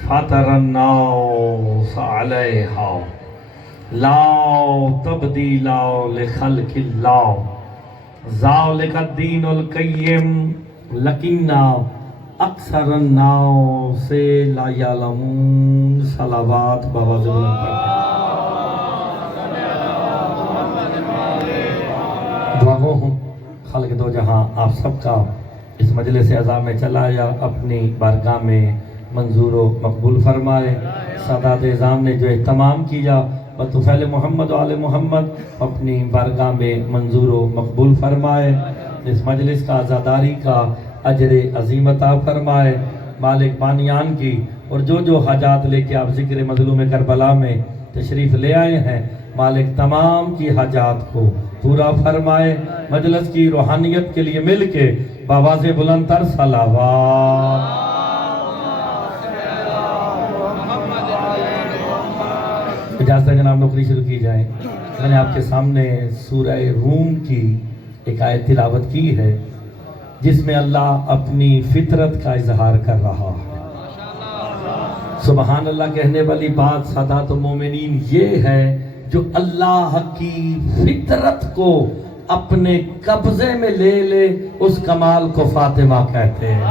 فطر الناس علیہا لا تبدیل لخلق اللہ ذالک الدین القیم لیکن اکثر الناس لا یعلمون۔ صلوات بابا زبان پر دعا گو ہوں خلق دو جہاں آپ سب کا اس مجلس اعزا میں چلا یا اپنی بارگاہ میں منظور و مقبول فرمائے۔ سادات اعظام نے جو اہتمام کیا بطفیل محمد و آل محمد اپنی بارگاہ میں منظور و مقبول فرمائے۔ اس مجلس کا عزاداری کا اجر عظیم عطا فرمائے مالک بانیان کی، اور جو حاجات لے کے آپ ذکر مظلوم کربلا میں تشریف لے آئے ہیں مالک تمام کی حاجات کو پورا فرمائے۔ مجلس کی روحانیت کے لیے مل کے بآواز بلند تر صلوات۔ اجازت ہے جناب نوکری شروع کی جائے۔ میں نے آپ کے سامنے سورہ روم کی ایک آیت تلاوت کی ہے جس میں اللہ اپنی فطرت کا اظہار کر رہا ہے۔ سبحان اللہ کہنے والی بات سادات مومنین یہ ہے جو اللہ کی فطرت کو اپنے قبضے میں لے لے اس کمال کو فاطمہ کہتے ہیں۔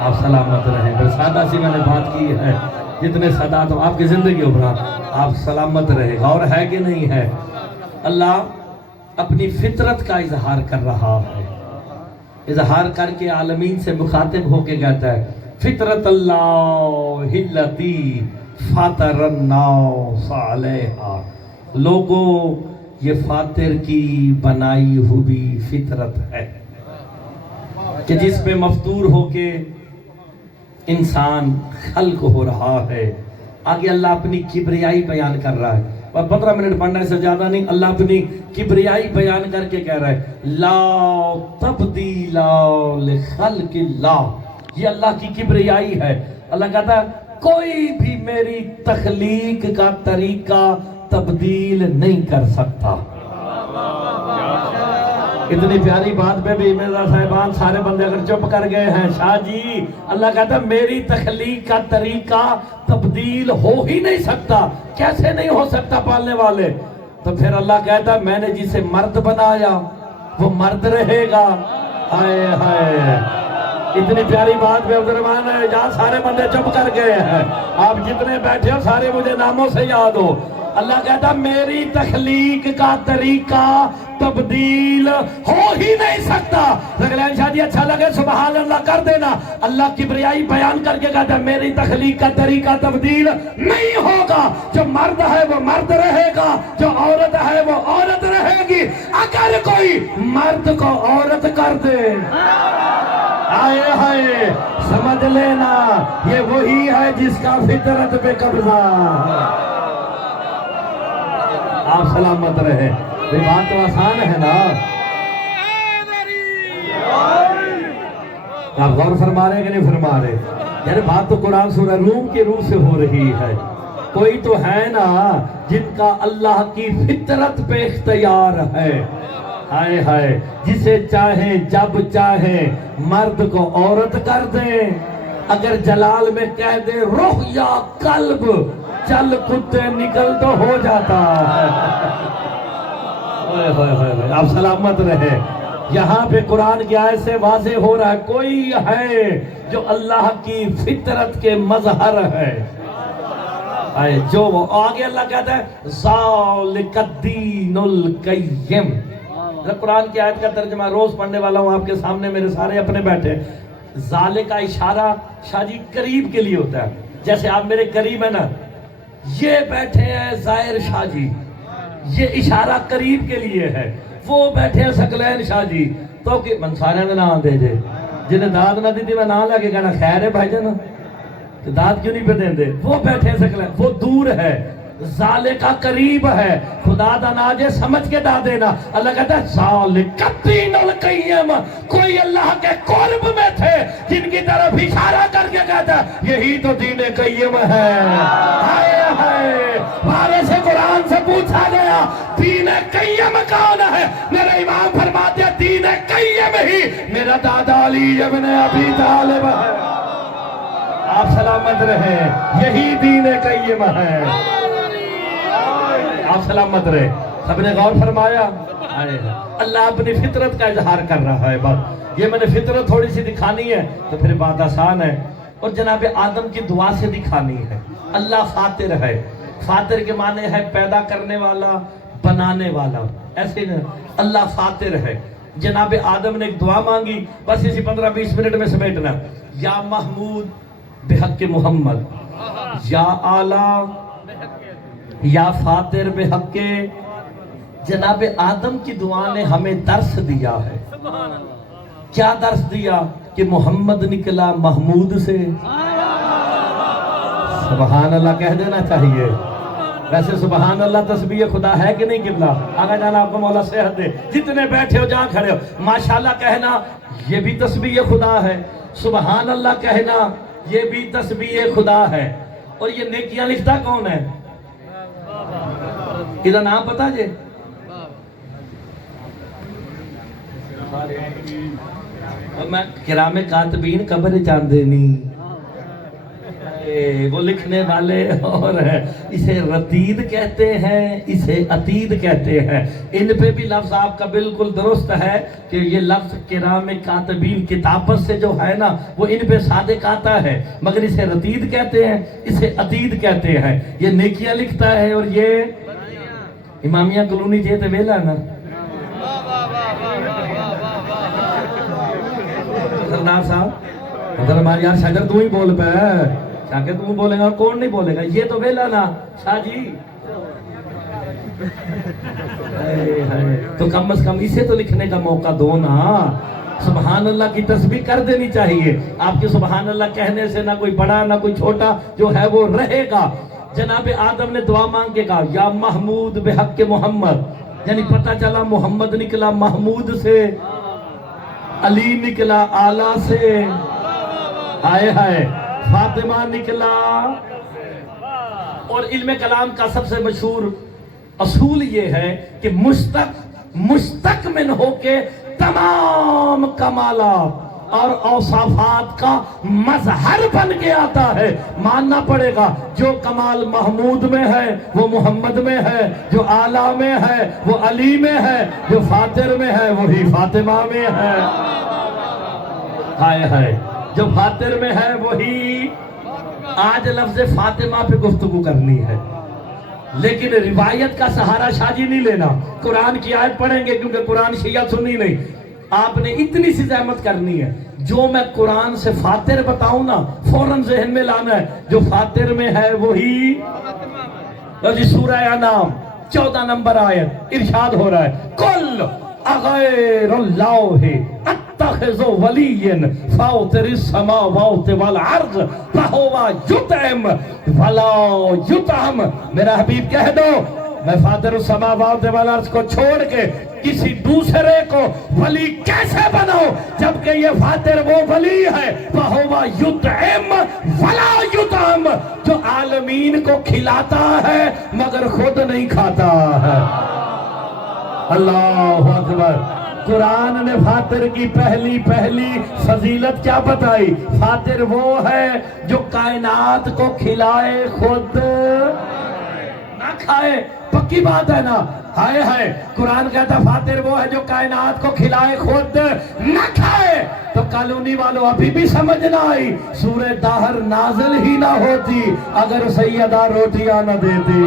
آپ سلامت رہیں۔ بس سادہ سی میں نے بات کی ہے، جتنے سادات ہوں آپ کی زندگی ابھرا، آپ سلامت رہے۔ غور ہے کہ نہیں ہے؟ اللہ اپنی فطرت کا اظہار کر رہا ہے، اظہار کر کے عالمین سے مخاطب ہو کے کہتا ہے فطرت اللہ التی فاطر الناس علیہا۔ لوگوں یہ فاطر کی بنائی ہوئی فطرت ہے کہ جس پہ مفطور ہو کے انسان خلق ہو رہا ہے۔ آگے اللہ اپنی کبریائی بیان کر رہا ہے، اور 15 منٹ پڑھنے سے زیادہ نہیں۔ اللہ اپنی کبریائی بیان کر کے کہہ رہا ہے لا تبدیل لخلق اللہ۔ یہ اللہ کی کبریائی ہے۔ اللہ کہتا ہے کوئی بھی میری تخلیق کا طریقہ تبدیل نہیں کر سکتا۔ اتنی پیاری بات پہ بھی مرزا صاحبان سارے بندے اگر چپ کر گئے ہیں، شاہ جی اللہ کہتا ہے میری تخلیق کا طریقہ تبدیل ہو ہی نہیں سکتا۔ کیسے نہیں ہو سکتا پالنے والے؟ تو پھر اللہ کہتا ہے میں نے جسے مرد بنایا وہ مرد رہے گا۔ ہائے ہائے، اتنی پیاری بات پہ عبدالرحمن ہے جہاں سارے بندے چپ کر گئے ہیں۔ آپ جتنے بیٹھے ہو سارے مجھے ناموں سے یاد ہو۔ اللہ کہتا میری تخلیق کا طریقہ تبدیل ہو ہی نہیں سکتا۔ رگلین شادی اچھا لگے سبحان اللہ کر دینا۔ اللہ کبریائی بیان کر کے کہتا ہے میری تخلیق کا طریقہ تبدیل نہیں ہوگا۔ جو مرد ہے وہ مرد رہے گا، جو عورت ہے وہ عورت رہے گی۔ اگر کوئی مرد کو عورت کر دے، آئے ہائے سمجھ لینا یہ وہی ہے جس کا فطرت پہ قبضہ۔ آپ سلامت رہے۔ یہ بات تو آسان ہے نا؟ آپ غور فرما رہے کہ نہیں فرما رہے؟ یعنی بات تو قرآن سورہ روم کی روح سے ہو رہی ہے۔ کوئی تو ہے نا جن کا اللہ کی فطرت پہ اختیار ہے۔ ہائے ہائے، جسے چاہیں جب چاہیں مرد کو عورت کر دیں، اگر جلال میں کہہ دے روح یا قلب چل کتے نکل تو ہو جاتا ہے۔ آپ سلامت رہے۔ یہاں پہ قرآن کی آیت سے واضح ہو رہا ہے کوئی ہے جو اللہ کی فطرت کے مظہر ہے، جو وہ آگے اللہ کہتا ہے ذالک الدین القیم۔ قرآن کی آیت کا ترجمہ روز پڑھنے والا ہوں آپ کے سامنے، میرے سارے اپنے بیٹھے۔ ذالک کا اشارہ شاہ جی قریب کے لیے ہوتا ہے، جیسے آپ میرے قریب ہیں نا، یہ بیٹھے ہیں ظاہر شاہ جی، یہ اشارہ قریب کے لیے ہے۔ وہ بیٹھے ہیں ثقلین شاہ جی، تو کہ منصارے نے نام دے دے، جنہیں داد نہ دی تھی میں نام لے کے کہنا خیر ہے بھائی جانا، کہ داد کیوں نہیں پہ دیں دے؟ وہ بیٹھے ہیں ثقلین، وہ دور ہے، ذالک کا قریب ہے۔ خدا دا ناجے سمجھ کے دا دینا۔ اللہ کہتا ہے ذالک الدین القیم۔ کوئی اللہ کے قرب میں تھے جن کی طرف اشارہ کر کے کہتا ہے یہی تو دین قیم ہے۔ ہائے ہائے، وارث قرآن سے پوچھا گیا دین قیم کون ہے؟ میرے امام فرماتے ہیں دین قیم ہی میرا دادا علی ابن ابی طالب ہے۔ آپ سلامت رہے، یہی دین قیم ہے، آپ سلامت رہے۔ سب نے غور فرمایا؟ اللہ اپنی فطرت کا اظہار کر رہا ہے۔ بس یہ میں نے فطرت تھوڑی سی دکھانی ہے تو پھر بات آسان ہے، اور جناب آدم کی دعا سے دکھانی ہے۔ اللہ فاطر ہے، فاطر کے معنی ہے پیدا کرنے والا، بنانے والا، ایسے نہیں، اللہ فاطر ہے۔ جناب آدم نے ایک دعا مانگی، بس اسی 15-20 منٹ میں سمیٹنا، یا محمود بحق محمد، یا اعلی، یا فاطر بحق۔ جناب آدم کی دعا نے ہمیں درس دیا ہے۔ کیا درس دیا؟ کہ محمد نکلا محمود سے۔ سبحان اللہ کہہ دینا چاہیے۔ ویسے سبحان اللہ تسبیح خدا ہے کہ نہیں قبلہ؟ آگا جانا آپ کو مولا صحت دے، جتنے بیٹھے ہو جہاں کھڑے ہو ماشاءاللہ کہنا یہ بھی تسبیح خدا ہے، سبحان اللہ کہنا یہ بھی تسبیح خدا ہے۔ اور یہ نیکیاں لکھتا کون ہے؟ ادھر نام پتا جے؟ میں کرام کاتبین قبر چاندنی، وہ لکھنے والے اور اسے رتید کہتے ہیں، اسے عتید کہتے ہیں۔ ان پہ بھی لفظ آپ کا بالکل درست ہے کہ یہ لفظ کرام کاتبین کتابت سے جو ہے نا وہ ان پہ صادق آتا ہے، مگر اسے رتید کہتے ہیں، اسے عتید کہتے ہیں۔ یہ نیکیاں لکھتا ہے اور یہ امامیہ کلونی جیتے ویلا نا سردار صاحب، حضر ہماری یار شجر تو ہی بول پہ کیا کہ تم بولے گا کون نہیں بولے گا، یہ تو ویلا نا شاہ جی، تو کم از کم اسے تو لکھنے کا موقع دو نا۔ سبحان اللہ کی تسبیح کر دینی چاہیے، آپ کے سبحان اللہ کہنے سے نہ کوئی بڑا نہ کوئی چھوٹا جو ہے وہ رہے گا۔ جناب آدم نے دعا مانگ کے کہا یا محمود بحق محمد، یعنی پتہ چلا محمد نکلا محمود سے، علی نکلا آلہ سے، آئے ہائے فاطمہ نکلا۔ اور علم کلام کا سب سے مشہور اصول یہ ہے کہ مستقمن ہو کے تمام کمالات اور اوصافات کا مظہر بن کے آتا ہے۔ ماننا پڑے گا جو کمال محمود میں ہے وہ محمد میں ہے، جو اعلیٰ میں ہے وہ علی میں ہے، جو فاطر میں ہے وہی فاطمہ میں ہے۔ ہائے ہائے، جو فاطر میں ہے وہی۔ آج لفظ فاطمہ پہ گفتگو کرنی ہے، لیکن روایت کا سہارا شاہ جی نہیں لینا، قرآن کی آیت پڑھیں گے کیونکہ قرآن شیعہ سنی نہیں۔ آپ نے اتنی سی زحمت کرنی ہے، جو میں قرآن سے فاطر بتاؤں نا فوراً ذہن میں لانا ہے، جو فاطر میں ہے وہی۔ جی سورہ انعام 14 نمبر آیت ارشاد ہو رہا ہے کل اغیر اللہ اتخذ ولی فاطر السماوات والارض فہو یطعم ولا یطعم۔ میرا حبیب کہہ دو میں فاطر السماوات والارض کو چھوڑ کے کسی دوسرے کو ولی کیسے بناؤ جبکہ یہ فاطر وہ ولی ہے فہو یطعم ولا یطعم، جو عالمین کو کھلاتا ہے مگر خود نہیں کھاتا ہے۔ اللہ اکبر۔ قرآن نے فاطر کی پہلی فضیلت کیا بتائی؟ فاطر وہ ہے جو کائنات کو کھلائے خود نہ کھائے، پکی بات ہے نا؟ ہائے ہائے، قرآن کہتا فاطر وہ ہے جو کائنات کو کھلائے خود نہ کھائے۔ تو کالونی والوں ابھی بھی سمجھ نہ آئی، سورہ دہر نازل ہی نہ ہوتی اگر سیدہ روٹیاں نہ دیتی۔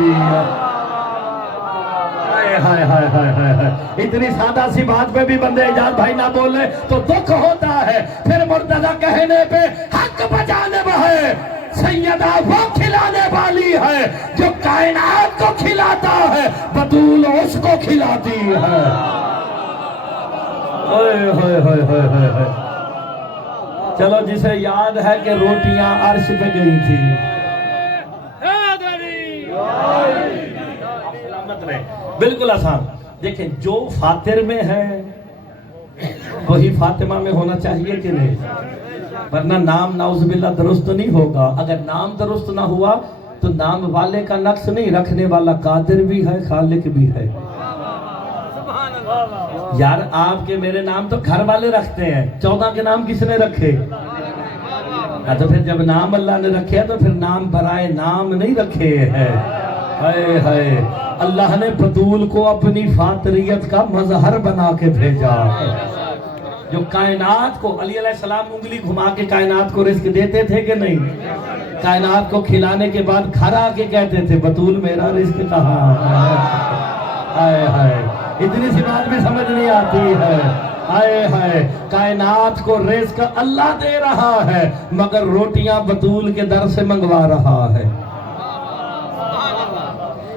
ہائے ہائے ہائے ہائے، اتنی سادہ سی بات پہ بھی بندے اجاز بھائی نہ بولے تو دکھ ہوتا ہے۔ پھر مرتضی کہنے پہ حق بجانے ہے، سیدہ وہ کھلانے والی ہے جو کائنات کو کھلاتا ہے، بطول اس کو کھلاتی ہے۔ چلو جسے یاد ہے کہ روٹیاں عرش پہ گئی تھی، بالکل آسان۔ دیکھیں جو فاطر میں ہے وہی فاطمہ میں ہونا چاہیے کہ نہیں، ورنہ نام نعوذ باللہ درست نہیں ہوگا۔ اگر نام درست نہ ہوا تو نام والے کا نقص نہیں، رکھنے والا قادر بھی ہے خالق بھی ہے۔ یار آپ کے میرے نام تو گھر والے رکھتے ہیں، 14 کے نام کس نے رکھے؟ تو پھر جب نام اللہ نے رکھے تو پھر نام برائے نام نہیں رکھے ہیں. ہائے ہائے اللہ نے بطول کو اپنی فاطریت کا مظہر بنا کے بھیجا. جو کائنات کو علی علیہ السلام انگلی گھما کے کائنات کو رزق دیتے تھے کہ نہیں؟ کائنات کو کھلانے کے بعد گھر آ کے کہتے تھے بطول میرا رزق کہاں ہے؟ ہائے ہائے اتنی سی بات بھی سمجھ نہیں آتی ہے. ہائے ہائے کائنات کو رزق اللہ دے رہا ہے مگر روٹیاں بطول کے در سے منگوا رہا ہے.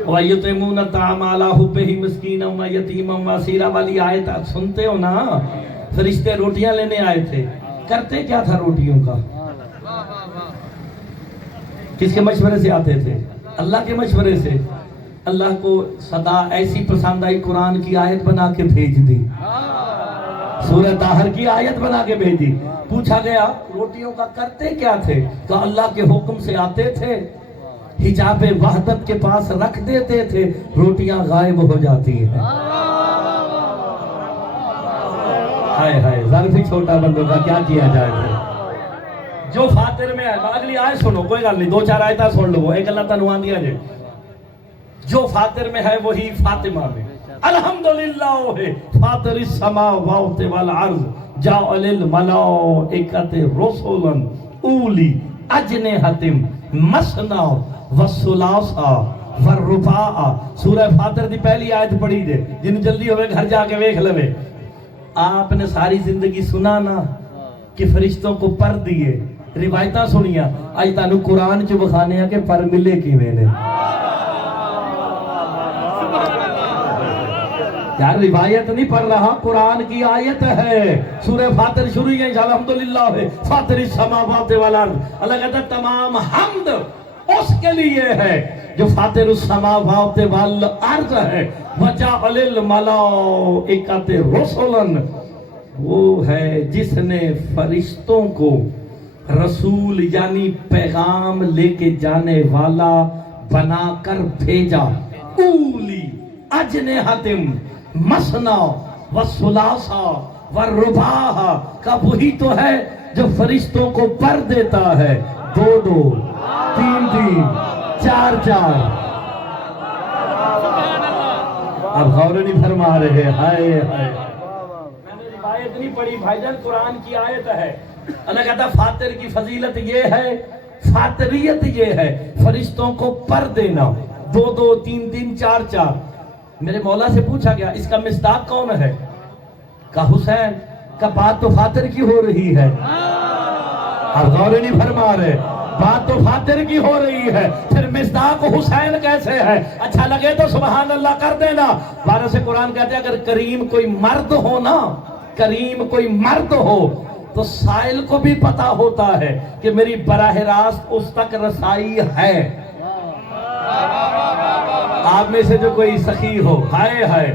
وَيُطْعِمُونَ الطَّعَامَ عَلَىٰ حُبِّهِ مِسْكِينًا وَيَتِيمًا وَأَسِيرًا والی آیت آپ سنتے ہو نا. فرشتے روٹیاں لینے آئے تھے. کرتے کیا تھا روٹیوں کا؟ کس کے مشورے سے آتے تھے؟ اللہ کے مشورے سے. اللہ کو صدا ایسی پسند آئی قرآن کی آیت بنا کے بھیج دی. سورہ طاہر کی آیت بنا کے بھیجی. پوچھا گیا روٹیوں کا کرتے کیا تھے؟ کہ اللہ کے حکم سے آتے تھے حجاب وحدت کے پاس رکھ دیتے تھے روٹیاں غائب ہو جاتی ہیں. ہائے ہائے ظرف ہی چھوٹا بندوں کا کیا کیا جائے تھے. جو فاتر میں ہے اگلی آیت سنو کوئی گل نہیں 2-4 آیتاں سن لو ایک اللہ تعالیٰ دیا جائے. جو فاتر میں ہے وہی فاطمہ میں. الحمدللہ فاطر السماوات والارض جعل الملائکۃ رسلا اولی اجنحۃ مثنی وثلاث والرباع. سورہ فاتر دی پہلی آیت پڑھی دے جن جلدی ہوئے گھر جا کے ویکھ لوے. آپ نے ساری زندگی سنا نا کہ فرشتوں کو پر دیے روایتاں سنیا. آج تانوں قرآن چ بخانے ہیں کہ پر ملے کیویں نے. یار روایت نہیں پڑھ رہا قرآن کی آیت ہے. سورہ فاتر شروع ہے الحمدللہ فاطر السماوات والارض. اللہ کہتا ہے تمام حمد اس کے لیے ہے جو فاطر السماوات والارض ہے. وجعل الملائکۃ رسلا وہ ہے جس نے فرشتوں کو رسول یعنی پیغام لے کے جانے والا بنا کر بھیجا. اولی اجنحۃ مثنی وثلاث والرباع کا وہی تو ہے جو فرشتوں کو پر دیتا ہے 2-2 3-3 4-4. اب غور نہیں فرما رہے. ہائے ہائے میں نے روایت نہیں پڑھی بھائی جان قرآن کی آیت ہے. اللہ کہتا فاتر کی فضیلت یہ ہے فاتریت یہ ہے فرشتوں کو پر دینا 2-2 3-3 4-4. میرے مولا سے پوچھا گیا اس کا مصداق کون ہے؟ کہا حسین. کا بات تو فاتر کی ہو رہی ہے. آپ غور نہیں فرما رہے. بات تو فاتر کی ہو رہی ہے پھر مصداق حسین کیسے ہے؟ اچھا لگے تو سبحان اللہ کر دینا. بارہ سے قرآن کہتے ہیں اگر کریم کوئی مرد ہو نا کریم کوئی مرد ہو تو سائل کو بھی پتا ہوتا ہے کہ میری براہ راست اس تک رسائی ہے. آپ میں سے جو کوئی سخی ہو ہائے ہائے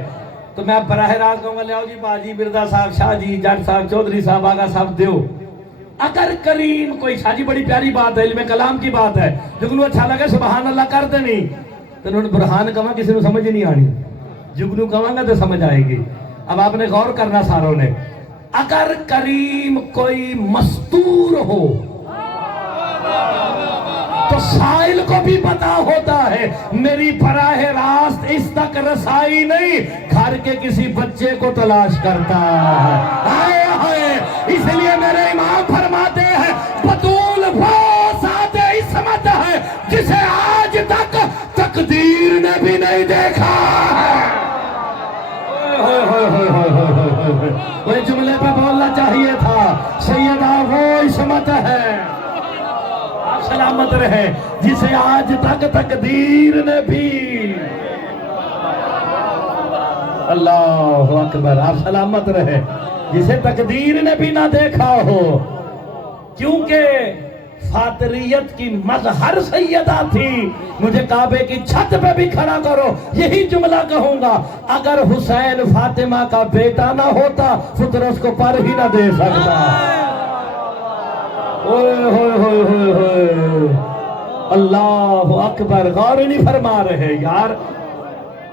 تو میں براہ راست کہوں گا لے آؤ جی باجی بردا صاحب شاہ جی جٹ صاحب چودھری صاحب آگا صاحب دیو. اگر کریم کوئی شاہ جی بڑی پیاری بات ہے علم کلام کی بات ہے جگنو اچھا لگے سبحان اللہ کر دے نہیں تو انہوں نے برہان کہا کسی نے سمجھ نہیں آنی جگنو کہاں گا تو سمجھ آئے گی. اب آپ نے غور کرنا ساروں نے. اگر کریم کوئی مستور ہو تو سائل کو بھی پتا ہوتا ہے میری براہ راست اس تک رسائی نہیں گھر کے کسی بچے کو تلاش کرتا ہے. ہائے ہائے اس لیے میرے امام فرماتے ہیں بطول وہ ذات عصمت ہے جسے آج تک تقدیر نے بھی نہیں دیکھا ہے. وہ جملے پہ بولنا چاہیے تھا سیدہ وہ عصمت ہے سلامت رہے جسے آج تک تقدیر نے بھی. اللہ اکبر. آپ سلامت رہے جسے تقدیر نے بھی نہ دیکھا ہو. کیونکہ فاطریت کی مظہر سیدہ تھی. مجھے کعبے کی چھت پہ بھی کھڑا کرو یہی جملہ کہوں گا اگر حسین فاطمہ کا بیٹا نہ ہوتا فطر اس کو پر ہی نہ دے سکتا. اللہ اکبر. غور نہیں فرما رہے یار.